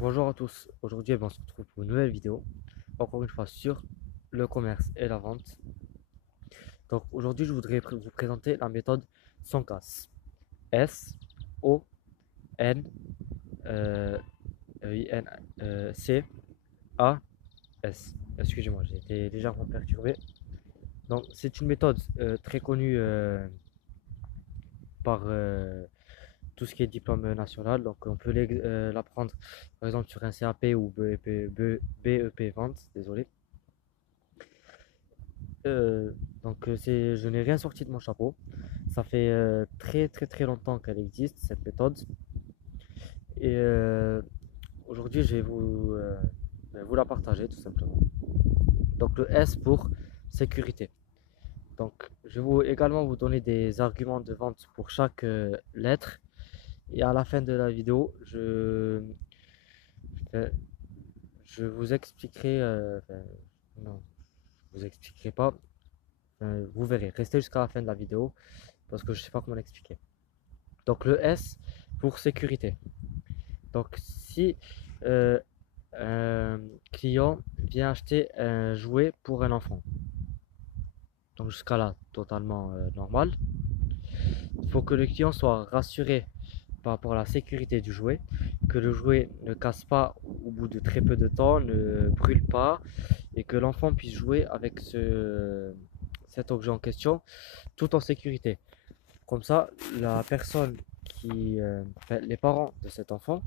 Bonjour à tous, aujourd'hui on se retrouve pour une nouvelle vidéo, encore une fois sur le commerce et la vente. Donc aujourd'hui je voudrais vous présenter la méthode sans casse. S, O, N, euh, N, C, A, S. Excusez-moi, j'ai été légèrement perturbé. Donc c'est une méthode très connue par tout ce qui est diplôme national. Donc on peut l'apprendre par exemple sur un CAP ou BEP vente, désolé. Euh, je n'ai rien sorti de mon chapeau. Ça fait très très très longtemps qu'elle existe, cette méthode. Et aujourd'hui, je vais vous la partager tout simplement. Donc le S pour sécurité. Donc je vais également vous donner des arguments de vente pour chaque lettre. Et à la fin de la vidéo, euh, je vous expliquerai, non, je vous expliquerai pas. Vous verrez, restez jusqu'à la fin de la vidéo parce que je ne sais pas comment l'expliquer. Donc le S pour sécurité. Donc si euh, un client vient acheter un jouet pour un enfant, donc jusqu'à là totalement normal, il faut que le client soit rassuré par rapport à la sécurité du jouet, que le jouet ne casse pas au bout de très peu de temps, ne brûle pas, et que l'enfant puisse jouer avec cet objet en question tout en sécurité. Comme ça, la personne enfin, les parents de cet enfant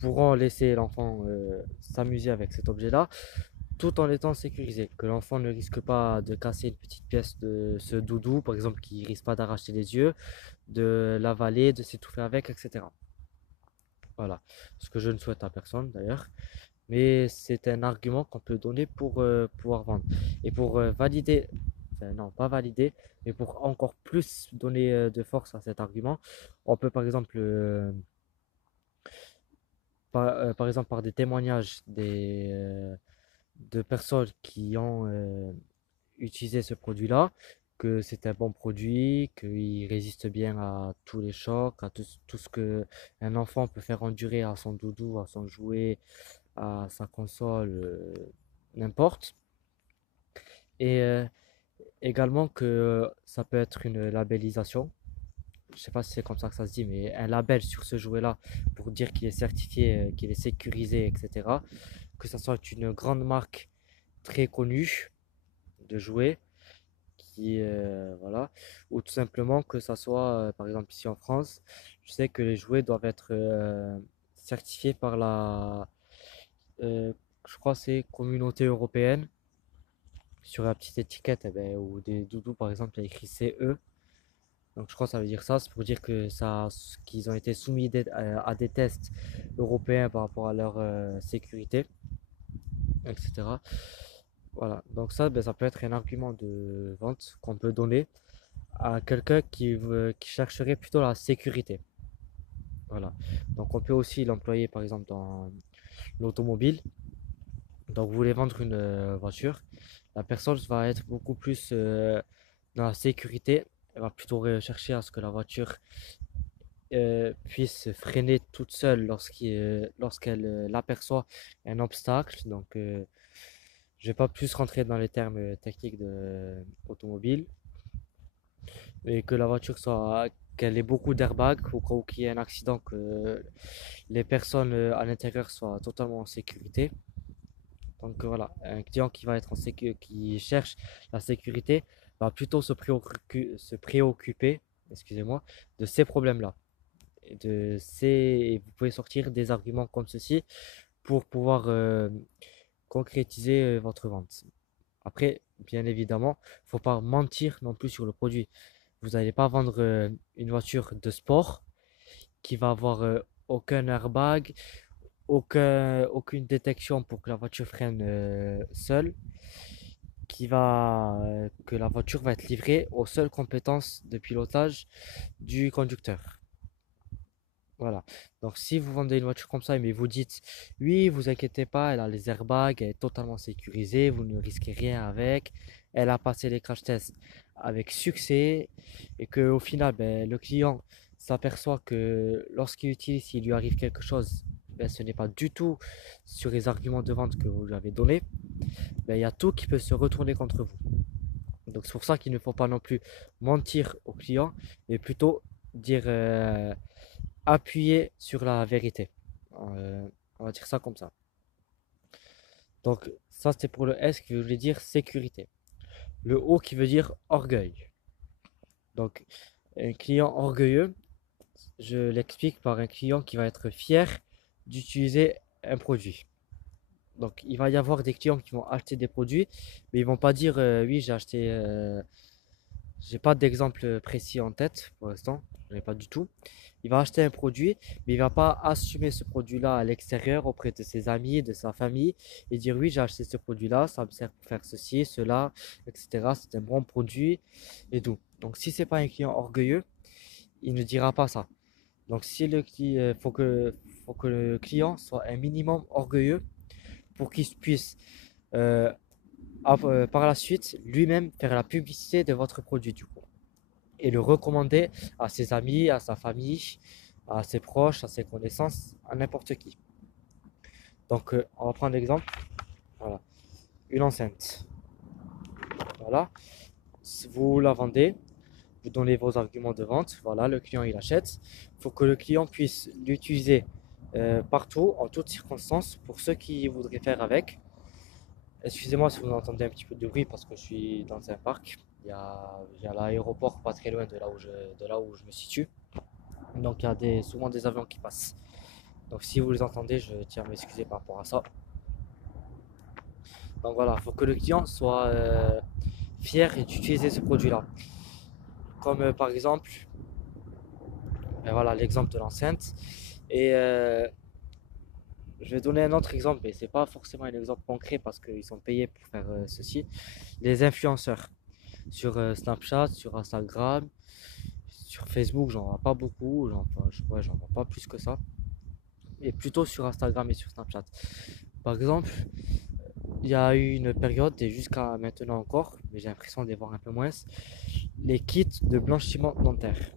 pourront laisser l'enfant s'amuser avec cet objet-là tout en étant sécurisé. Que l'enfant ne risque pas de casser une petite pièce de ce doudou, par exemple, qui risque pas d'arracher les yeux, de l'avaler, de s'étouffer avec, etc. Voilà. Ce que je ne souhaite à personne d'ailleurs. Mais c'est un argument qu'on peut donner pour pouvoir vendre. Et pour valider, enfin non, pas valider, mais pour encore plus donner de force à cet argument, on peut par exemple par exemple par des témoignages de personnes qui ont utilisé ce produit-là, que c'est un bon produit, qu'il résiste bien à tous les chocs, à tout ce que un enfant peut faire endurer à son doudou, à son jouet, à sa console, n'importe. Et également que ça peut être une labellisation. Je sais pas si c'est comme ça que ça se dit, mais un label sur ce jouet-là pour dire qu'il est certifié, qu'il est sécurisé, etc. Que ça soit une grande marque très connue de jouets, voilà, ou tout simplement que ça soit, par exemple ici en France, je sais que les jouets doivent être certifiés par euh, je crois que c'est Communauté européenne. Sur la petite étiquette, eh ben, ou des doudous par exemple, il y a écrit CE. Donc je crois que ça veut dire ça, c'est pour dire que qu'ils ont été soumis à des tests européens par rapport à leur sécurité, etc. Voilà, donc ça, ben, ça peut être un argument de vente qu'on peut donner à quelqu'un qui chercherait plutôt la sécurité. Voilà, donc on peut aussi l'employer par exemple dans l'automobile. Donc vous voulez vendre une voiture, la personne va être beaucoup plus dans la sécurité. Elle va plutôt chercher à ce que la voiture puisse freiner toute seule lorsqu'elle aperçoit un obstacle. Donc, je ne vais pas plus rentrer dans les termes techniques de automobile, mais que la voiture soit, qu'elle ait beaucoup d'airbags au cas où il y ait un accident, que les personnes à l'intérieur soient totalement en sécurité. Donc voilà, un client qui va être qui cherche la sécurité va plutôt se préoccuper, excusez-moi, de ces problèmes-là. Et vous pouvez sortir des arguments comme ceci pour pouvoir concrétiser votre vente. Après, bien évidemment, il ne faut pas mentir non plus sur le produit. Vous n'allez pas vendre une voiture de sport qui va avoir aucun airbag, aucune détection pour que la voiture freine seule, que la voiture va être livrée aux seules compétences de pilotage du conducteur. Voilà. Donc, si vous vendez une voiture comme ça, mais vous dites, oui, vous inquiétez pas, elle a les airbags, elle est totalement sécurisée, vous ne risquez rien avec, elle a passé les crash tests avec succès, et que au final, ben, le client s'aperçoit que lorsqu'il utilise, s'il lui arrive quelque chose, ben, ce n'est pas du tout sur les arguments de vente que vous lui avez donnés, ben, il y a tout qui peut se retourner contre vous. Donc c'est pour ça qu'il ne faut pas non plus mentir aux clients, mais plutôt dire appuyer sur la vérité. On va dire ça comme ça. Donc ça c'était pour le S qui voulait dire sécurité. Le O qui veut dire orgueil. Donc un client orgueilleux, je l'explique par un client qui va être fier d'utiliser un produit. Donc il va y avoir des clients qui vont acheter des produits, mais ils vont pas dire oui j'ai acheté. J'ai pas d'exemple précis en tête pour l'instant, je n'ai pas du tout. Il va acheter un produit, mais il va pas assumer ce produit-là à l'extérieur auprès de ses amis, de sa famille, et dire oui, j'ai acheté ce produit-là, ça me sert pour faire ceci, cela, etc. C'est un bon produit et tout. Donc si c'est pas un client orgueilleux, il ne dira pas ça. Donc si le client, faut que le client soit un minimum orgueilleux pour qu'il puisse par la suite lui-même faire la publicité de votre produit du coup et le recommander à ses amis, à sa famille, à ses proches, à ses connaissances, à n'importe qui. Donc on va prendre l'exemple, voilà, une enceinte. Voilà, vous la vendez, vous donnez vos arguments de vente, voilà, le client il achète. Il faut que le client puisse l'utiliser partout, en toutes circonstances, pour ceux qui voudraient faire avec. Excusez-moi si vous entendez un petit peu de bruit parce que je suis dans un parc. Il y a l'aéroport pas très loin de là où je me situe. Donc il y a souvent des avions qui passent. Donc si vous les entendez, je tiens à m'excuser par rapport à ça. Donc voilà, il faut que le client soit fier d'utiliser ce produit-là. Comme par exemple, ben voilà l'exemple de l'enceinte. Et je vais donner un autre exemple, mais c'est pas forcément un exemple concret parce qu'ils sont payés pour faire ceci. Les influenceurs sur Snapchat, sur Instagram, sur Facebook, j'en vois pas beaucoup, j'en vois pas plus que ça. Et plutôt sur Instagram et sur Snapchat. Par exemple, il y a eu une période, et jusqu'à maintenant encore, mais j'ai l'impression d'y voir un peu moins, les kits de blanchiment dentaire.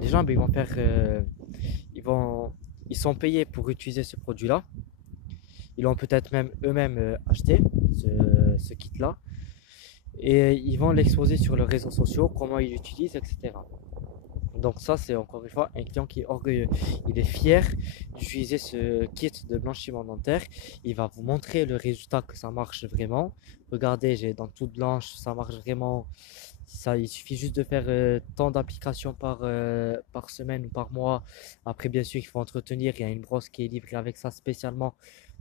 Les gens, ben, ils vont faire, ils vont, ils sont payés pour utiliser ce produit-là. Ils l'ont peut-être même eux-mêmes acheté, ce kit-là. Et ils vont l'exposer sur leurs réseaux sociaux, comment ils l'utilisent, etc. Donc ça, c'est encore une fois un client qui est orgueilleux. Il est fier d'utiliser ce kit de blanchiment dentaire. Il va vous montrer le résultat que ça marche vraiment. Regardez, j'ai dents toutes blanches, ça marche vraiment. Ça, il suffit juste de faire tant d'applications par semaine ou par mois. Après, bien sûr, il faut entretenir. Il y a une brosse qui est livrée avec ça spécialement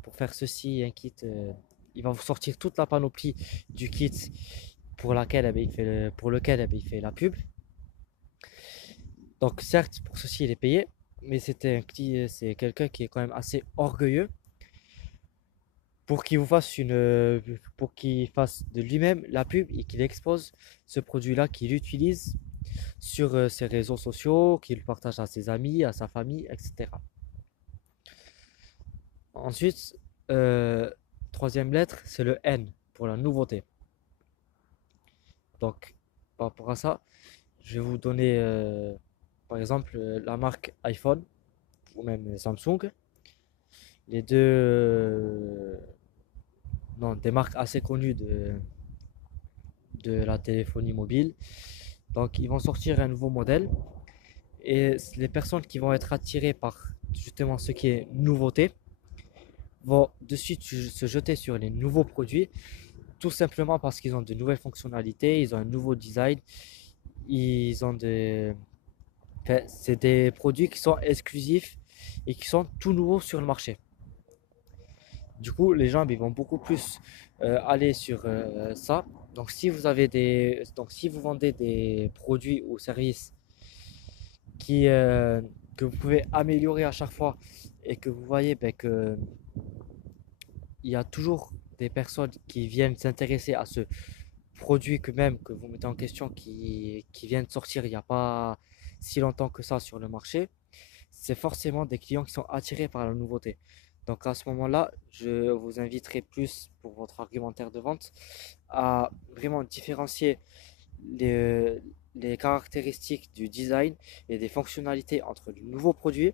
pour faire ceci. Un kit, il va vous sortir toute la panoplie du kit pour laquelle, pour lequel il fait la pub. Donc certes, pour ceci, il est payé, mais c'est quelqu'un qui est quand même assez orgueilleux pour qu'il vous fasse pour qu'il fasse de lui-même la pub et qu'il expose ce produit-là, qu'il utilise sur ses réseaux sociaux, qu'il partage à ses amis, à sa famille, etc. Ensuite, troisième lettre, c'est le N pour la nouveauté. Donc, par rapport à ça, je vais vous donner par exemple la marque iPhone ou même Samsung. Les deux, non, des marques assez connues de la téléphonie mobile. Donc, ils vont sortir un nouveau modèle et les personnes qui vont être attirées par justement ce qui est nouveauté vont de suite se jeter sur les nouveaux produits, tout simplement parce qu'ils ont de nouvelles fonctionnalités, ils ont un nouveau design, ils ont enfin, c'est des produits qui sont exclusifs et qui sont tout nouveaux sur le marché. Du coup, les gens ils vont beaucoup plus aller sur ça. Donc, si vous vendez des produits ou services qui, que vous pouvez améliorer à chaque fois et que vous voyez ben, que il y a toujours des personnes qui viennent s'intéresser à ce produit que même que vous mettez en question qui vient de sortir il n'y a pas si longtemps que ça sur le marché, c'est forcément des clients qui sont attirés par la nouveauté. Donc à ce moment-là, je vous inviterai plus pour votre argumentaire de vente à vraiment différencier les caractéristiques du design et des fonctionnalités entre le nouveau produit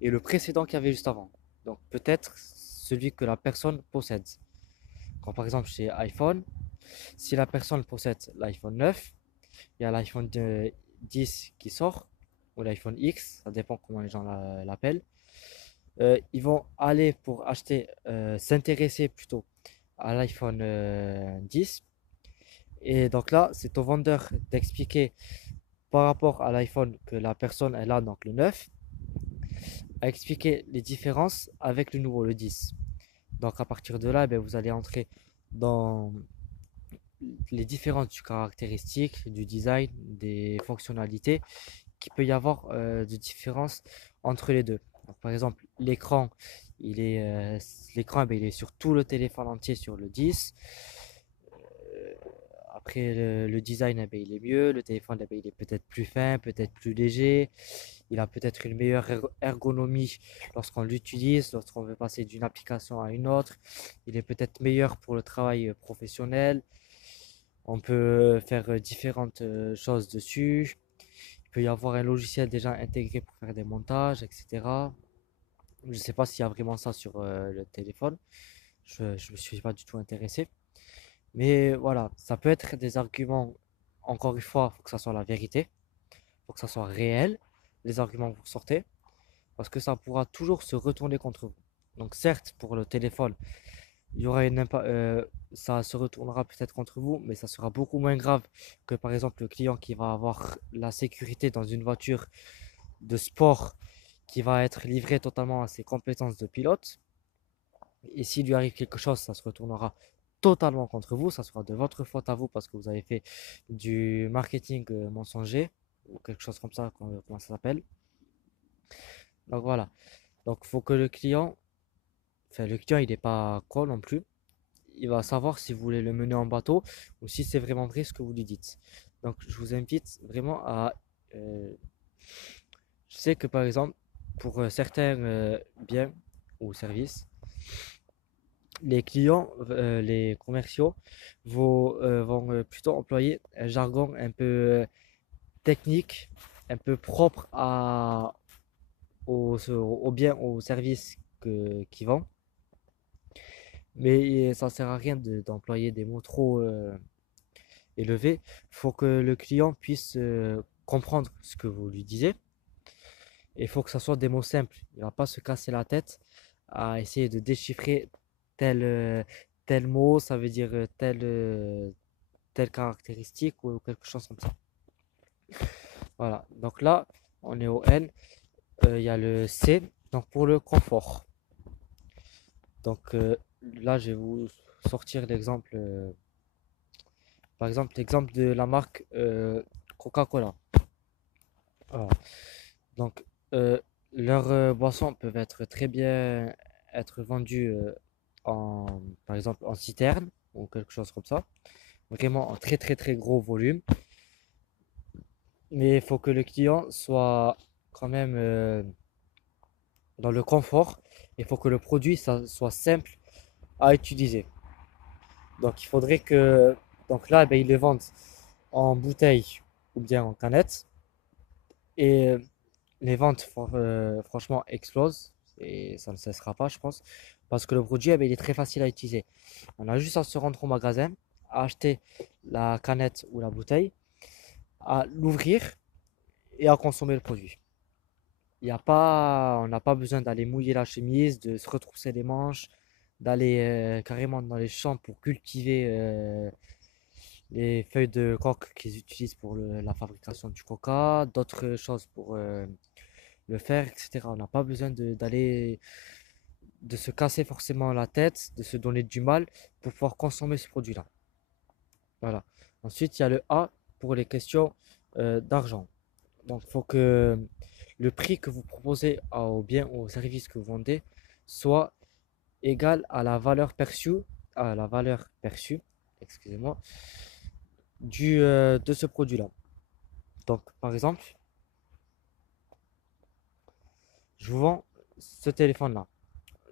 et le précédent qu'il y avait juste avant. Donc peut-être celui que la personne possède. Quand par exemple chez iPhone, si la personne possède l'iPhone 9, il y a l'iPhone 10 qui sort, ou l'iPhone X, ça dépend comment les gens l'appellent. Ils vont aller pour acheter, s'intéresser plutôt à l'iPhone 10. Et donc là, c'est au vendeur d'expliquer par rapport à l'iPhone que la personne elle a, donc le 9, à expliquer les différences avec le nouveau, le 10. Donc à partir de là, vous allez entrer dans les différentes caractéristiques, du design, des fonctionnalités qu'il peut y avoir de différence entre les deux. Donc, par exemple, l'écran, l'écran il est sur tout le téléphone entier sur le 10. Après, le design, il est mieux. Le téléphone, il est peut-être plus fin, peut-être plus léger. Il a peut-être une meilleure ergonomie lorsqu'on l'utilise, lorsqu'on veut passer d'une application à une autre. Il est peut-être meilleur pour le travail professionnel. On peut faire différentes choses dessus. Il peut y avoir un logiciel déjà intégré pour faire des montages, etc. Je ne sais pas s'il y a vraiment ça sur le téléphone. Je ne me suis pas du tout intéressé. Mais voilà, ça peut être des arguments. Encore une fois, il faut que ça soit la vérité. Il faut que ça soit réel, les arguments que vous sortez. Parce que ça pourra toujours se retourner contre vous. Donc certes, pour le téléphone, il y aura ça se retournera peut-être contre vous, mais ça sera beaucoup moins grave que par exemple le client qui va avoir la sécurité dans une voiture de sport qui va être livré totalement à ses compétences de pilote. Et s'il lui arrive quelque chose, ça se retournera totalement contre vous. Ça sera de votre faute à vous parce que vous avez fait du marketing mensonger ou quelque chose comme ça, comment ça s'appelle. Donc voilà. Donc il faut que le client il n'est pas con non plus. Il va savoir si vous voulez le mener en bateau ou si c'est vraiment vrai ce que vous lui dites. Donc je vous invite vraiment à... je sais que par exemple, pour certains biens ou services, les clients, les commerciaux vont plutôt employer un jargon un peu technique, un peu propre aux biens, aux services qu'ils vendent. Mais ça ne sert à rien d'employer des mots trop élevés. Il faut que le client puisse comprendre ce que vous lui disiez. Et il faut que ce soit des mots simples. Il ne va pas se casser la tête à essayer de déchiffrer tel, tel mot, ça veut dire telle caractéristique ou quelque chose comme ça. Voilà, donc là, on est au N. Il y a le C, donc pour le confort. Donc là, je vais vous sortir l'exemple, par exemple, l'exemple de la marque Coca-Cola. Voilà. Donc, leurs boissons peuvent être très bien être vendues par exemple, en citerne ou quelque chose comme ça. Vraiment en très très très gros volume. Mais il faut que le client soit quand même dans le confort. Il faut que le produit soit simple à utiliser. Donc, il faudrait que... Donc là, ils le vendent en bouteille ou bien en canette. Et les ventes, franchement, explosent et ça ne cessera pas, je pense, parce que le produit, il est très facile à utiliser. On a juste à se rendre au magasin, à acheter la canette ou la bouteille, à l'ouvrir et à consommer le produit. On n'a pas besoin d'aller mouiller la chemise, de se retrousser les manches, d'aller carrément dans les champs pour cultiver les feuilles de coque qu'ils utilisent pour la fabrication du coca, d'autres choses pour le faire, etc. On n'a pas besoin de se casser forcément la tête, de se donner du mal pour pouvoir consommer ce produit-là. Voilà. Ensuite, il y a le A pour les questions d'argent. Donc, il faut que le prix que vous proposez aux biens ou aux services que vous vendez soit égal à la valeur perçue, excusez-moi, de ce produit-là. Donc, par exemple, je vous vends ce téléphone-là.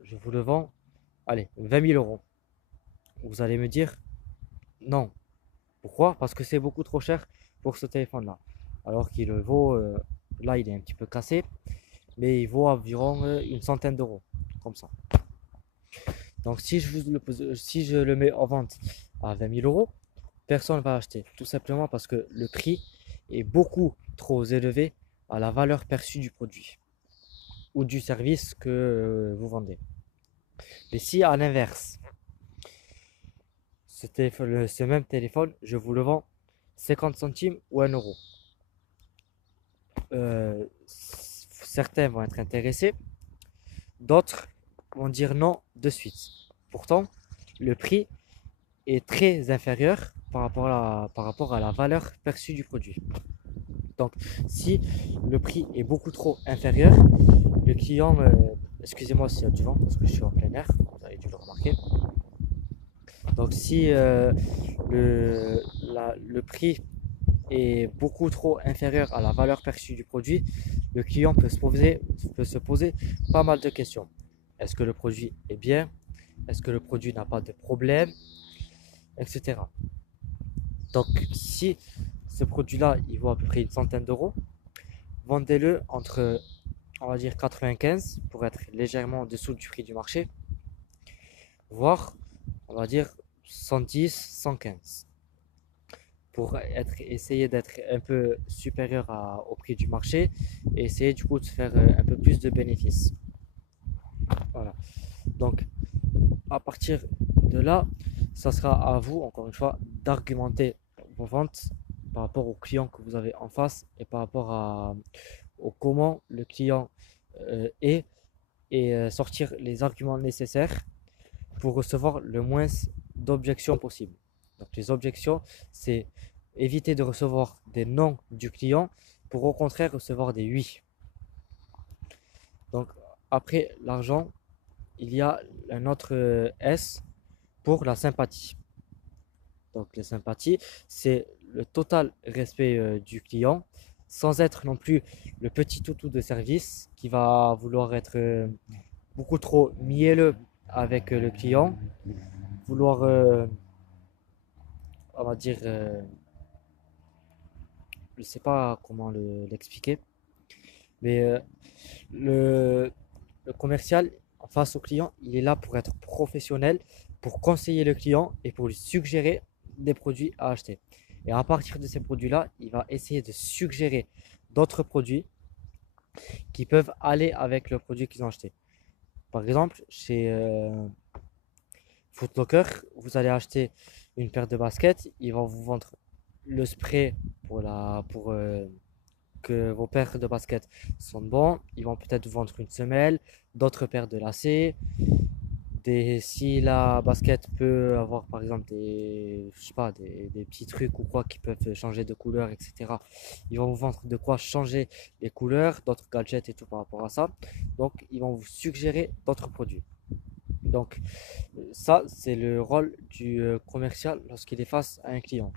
Je vous le vends, allez, 20 000 euros. Vous allez me dire, non. Pourquoi? Parce que c'est beaucoup trop cher pour ce téléphone-là. Alors qu'il le vaut, là, il est un petit peu cassé. mais il vaut environ une centaine d'euros, comme ça. Donc si je le mets en vente à 20 000 euros, personne ne va acheter. Tout simplement parce que le prix est beaucoup trop élevé à la valeur perçue du produit ou du service que vous vendez. Mais si à l'inverse, ce même téléphone, je vous le vends 50 centimes ou 1 euro, certains vont être intéressés, d'autres vont dire non de suite. Pourtant, le prix est très inférieur par rapport à la valeur perçue du produit. Donc, si le prix est beaucoup trop inférieur, le client, excusez-moi s'il y a du vent parce que je suis en plein air, vous avez dû le remarquer. Donc, si le prix est beaucoup trop inférieur à la valeur perçue du produit, le client peut se poser pas mal de questions. Est-ce que le produit est bien? Est-ce que le produit n'a pas de problème? Etc. Donc, si ce produit-là, il vaut à peu près une centaine d'euros, vendez-le entre, on va dire, 95 pour être légèrement en dessous du prix du marché, voire, on va dire, 110, 115 pour essayer d'être un peu supérieur au prix du marché et essayer du coup de faire un peu plus de bénéfices. Voilà. Donc, à partir de là, ça sera à vous, encore une fois, d'argumenter vos ventes par rapport au client que vous avez en face et par rapport au comment le client est et sortir les arguments nécessaires pour recevoir le moins d'objections possible. Donc les objections, c'est éviter de recevoir des non du client pour au contraire recevoir des oui. Donc après l'argent, il y a un autre S pour la sympathie. Donc la sympathie, c'est le total respect du client sans être non plus le petit toutou de service qui va vouloir être beaucoup trop mielleux avec le client, vouloir, on va dire, je ne sais pas comment l'expliquer, mais le, le commercial en face au client, il est là pour être professionnel, pour conseiller le client et pour lui suggérer des produits à acheter. Et à partir de ces produits-là, il va essayer de suggérer d'autres produits qui peuvent aller avec le produit qu'ils ont acheté. Par exemple, chez Footlocker, vous allez acheter une paire de baskets, ils vont vous vendre le spray pour que vos paires de baskets sont bons. Ils vont peut-être vous vendre une semelle, d'autres paires de lacets. Si la basket peut avoir par exemple je sais pas, des petits trucs ou quoi qui peuvent changer de couleur, etc. Ils vont vous vendre de quoi changer les couleurs, d'autres gadgets et tout par rapport à ça. Donc ils vont vous suggérer d'autres produits. Donc ça, c'est le rôle du commercial lorsqu'il est face à un client.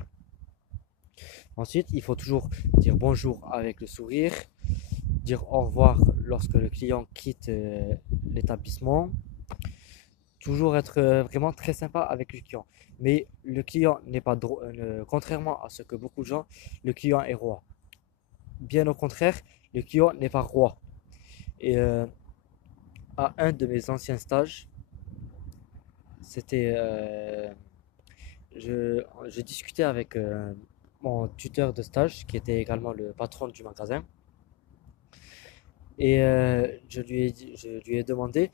Ensuite, il faut toujours dire bonjour avec le sourire, dire au revoir lorsque le client quitte l'établissement. Toujours être vraiment très sympa avec le client. Mais le client n'est pas contrairement à ce que beaucoup de gens, le client est roi. Bien au contraire, le client n'est pas roi. Et à un de mes anciens stages, c'était je discutais avec mon tuteur de stage qui était également le patron du magasin et je lui ai demandé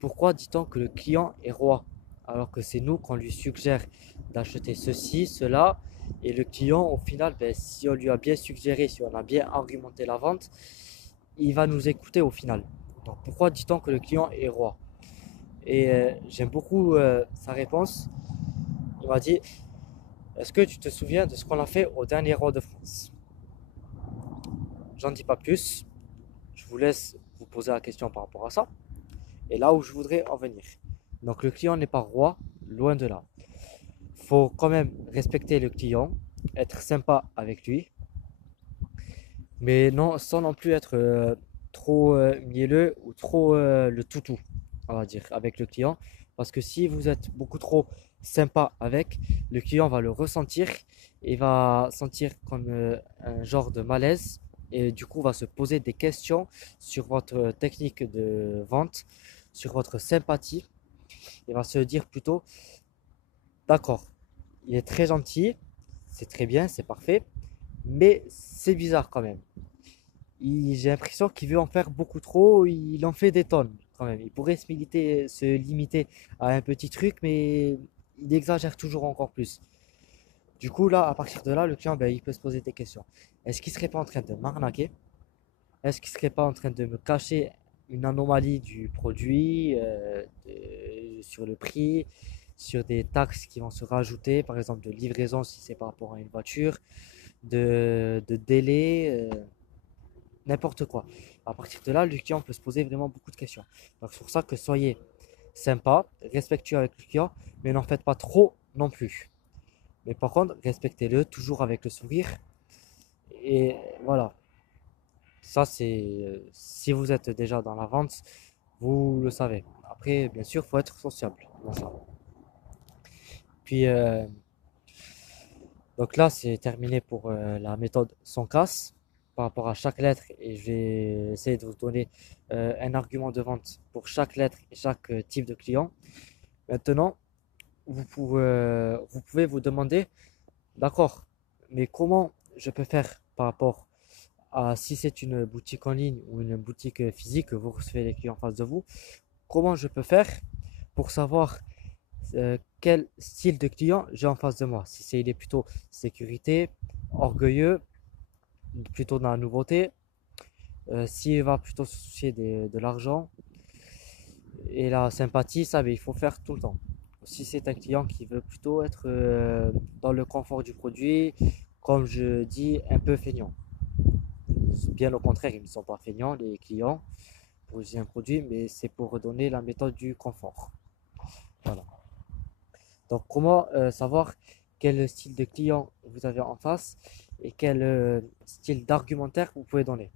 pourquoi dit-on que le client est roi alors que c'est nous qu'on lui suggère d'acheter ceci, cela et le client au final, ben, si on lui a bien suggéré, si on a bien argumenté la vente, il va nous écouter au final. Donc pourquoi dit-on que le client est roi? Et j'aime beaucoup sa réponse. Il m'a dit, est-ce que tu te souviens de ce qu'on a fait au dernier Roi de France? J'en dis pas plus. Je vous laisse vous poser la question par rapport à ça. Et là où je voudrais en venir. Donc le client n'est pas roi, loin de là. Faut quand même respecter le client, être sympa avec lui, mais non, sans non plus être trop mielleux ou trop le toutou, on va dire, avec le client. Parce que si vous êtes beaucoup trop sympa avec, le client va le ressentir et va sentir comme un genre de malaise et du coup va se poser des questions sur votre technique de vente, sur votre sympathie. Il va se dire plutôt, d'accord, il est très gentil, c'est très bien, c'est parfait, mais c'est bizarre quand même. J'ai l'impression qu'il veut en faire beaucoup trop, il en fait des tonnes quand même. Il pourrait se limiter à un petit truc, mais il exagère toujours encore plus. Du coup, là, à partir de là, le client, ben, il peut se poser des questions. Est-ce qu'il serait pas en train de m'arnaquer? Est-ce qu'il serait pas en train de me cacher une anomalie du produit, sur le prix, sur des taxes qui vont se rajouter, par exemple de livraison si c'est par rapport à une voiture, de délai, n'importe quoi. À partir de là, le client peut se poser vraiment beaucoup de questions. Donc c'est pour ça que soyez sympa, respectueux avec le client, mais n'en faites pas trop non plus. Mais par contre, respectez-le toujours avec le sourire. Et voilà, ça c'est si vous êtes déjà dans la vente, vous le savez. Après, bien sûr, il faut être sociable dans ça. Puis donc là, c'est terminé pour la méthode sans casse par rapport à chaque lettre et je vais essayer de vous donner un argument de vente pour chaque lettre et chaque type de client. Maintenant, vous pouvez vous demander, d'accord, mais comment je peux faire par rapport à si c'est une boutique en ligne ou une boutique physique que vous recevez les clients en face de vous, comment je peux faire pour savoir quel style de client j'ai en face de moi. Si c'est il est plutôt sécurité, orgueilleux, plutôt dans la nouveauté, s'il va plutôt se soucier de l'argent et la sympathie, ça, mais il faut faire tout le temps. Si c'est un client qui veut plutôt être dans le confort du produit, comme je dis, un peu feignant. Bien au contraire, ils ne sont pas feignants, les clients, pour utiliser un produit, mais c'est pour redonner la méthode du confort. Voilà. Donc, comment savoir quel style de client vous avez en face et quel style d'argumentaire vous pouvez donner.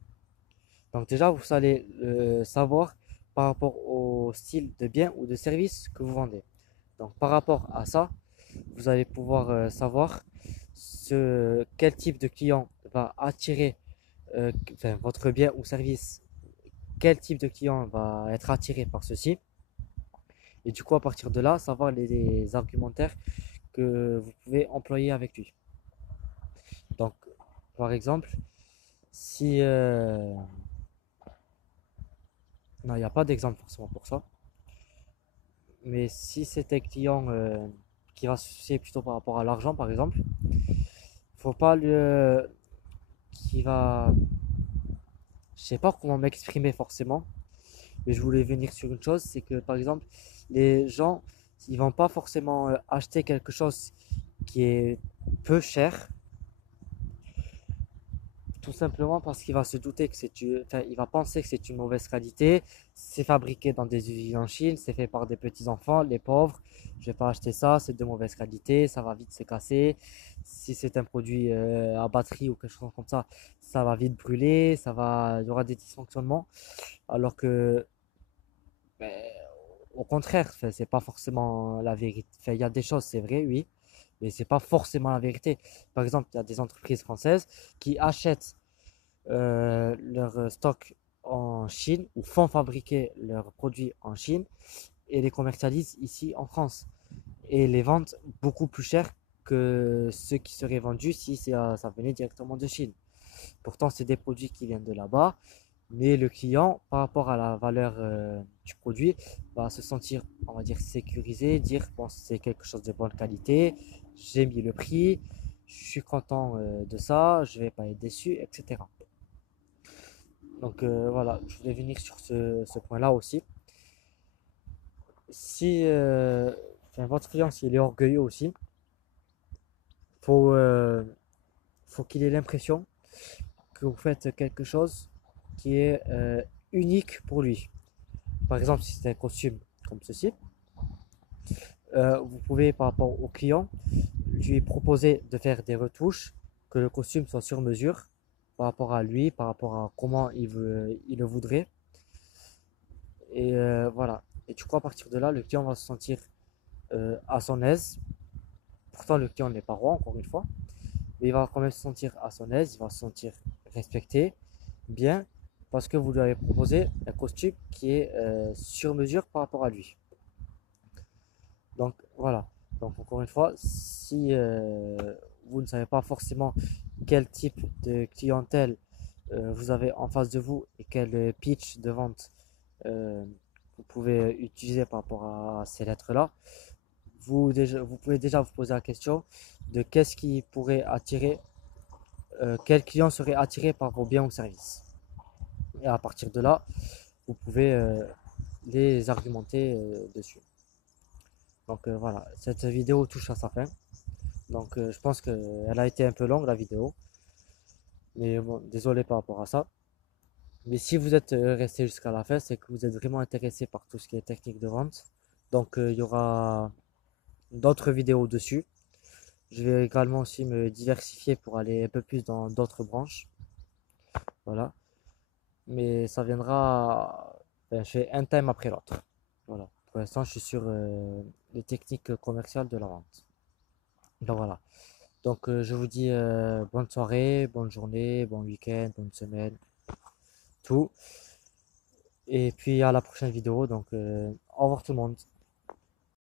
Donc déjà, vous allez savoir par rapport au style de bien ou de service que vous vendez. Donc par rapport à ça, vous allez pouvoir savoir quel type de client va attirer enfin, votre bien ou service, quel type de client va être attiré par ceci. Et du coup, à partir de là, savoir les argumentaires que vous pouvez employer avec lui. Donc, par exemple, si... non, il n'y a pas d'exemple forcément pour ça. Mais si c'est un client qui va se soucier plutôt par rapport à l'argent, par exemple, faut pas le... qui va... Je sais pas comment m'exprimer forcément, mais je voulais venir sur une chose, c'est que par exemple, les gens, ils vont pas forcément acheter quelque chose qui est peu cher, tout simplement parce qu'il va se douter que enfin, il va penser que c'est une mauvaise qualité, c'est fabriqué dans des usines en Chine, c'est fait par des petits enfants, les pauvres, je vais pas acheter ça, c'est de mauvaise qualité, ça va vite se casser. Si c'est un produit à batterie ou quelque chose comme ça va vite brûler, il y aura des dysfonctionnements. Alors que, ben, au contraire, enfin, c'est pas forcément la vérité. Enfin, il y a des choses, c'est vrai, oui, mais c'est pas forcément la vérité. Par exemple, il y a des entreprises françaises qui achètent leur stock en Chine ou font fabriquer leurs produits en Chine et les commercialisent ici en France et les vendent beaucoup plus cher que ceux qui seraient vendus si ça venait directement de Chine. Pourtant, c'est des produits qui viennent de là-bas, mais le client, par rapport à la valeur du produit, va se sentir, on va dire, sécurisé, dire, bon, c'est quelque chose de bonne qualité, j'ai mis le prix, je suis content de ça, je vais pas être déçu, etc. Donc voilà, je voulais venir sur ce point-là aussi. Si enfin, votre client, s'il est orgueilleux aussi, faut, euh, faut qu'il ait l'impression que vous faites quelque chose qui est unique pour lui. Par exemple, si c'est un costume comme ceci, vous pouvez, par rapport au client, lui proposer de faire des retouches, que le costume soit sur mesure par rapport à lui, par rapport à comment il le voudrait. Et voilà. Et du coup, à partir de là, le client va se sentir à son aise. Pourtant, le client n'est pas roi, encore une fois, mais il va quand même se sentir à son aise, il va se sentir respecté, bien parce que vous lui avez proposé un costume qui est sur mesure par rapport à lui. Donc voilà. Donc encore une fois, si vous ne savez pas forcément quel type de clientèle vous avez en face de vous et quel pitch de vente euh, vous pouvez utiliser par rapport à ces lettres-là, vous pouvez déjà vous poser la question de qu'est-ce qui pourrait attirer, quel client serait attiré par vos biens ou services. Et à partir de là, vous pouvez les argumenter dessus. Donc voilà, cette vidéo touche à sa fin. Donc je pense qu'elle a été un peu longue la vidéo. Mais bon, désolé par rapport à ça. Mais si vous êtes resté jusqu'à la fin, c'est que vous êtes vraiment intéressé par tout ce qui est technique de vente. Donc il y aura d'autres vidéos dessus. Je vais également aussi me diversifier pour aller un peu plus dans d'autres branches. Voilà. Mais ça viendra, enfin, je fais un thème après l'autre. Voilà. Pour l'instant, je suis sur les techniques commerciales de la vente. Donc voilà. Donc je vous dis bonne soirée, bonne journée, bon week-end, bonne semaine, tout. Et puis à la prochaine vidéo. Donc au revoir tout le monde.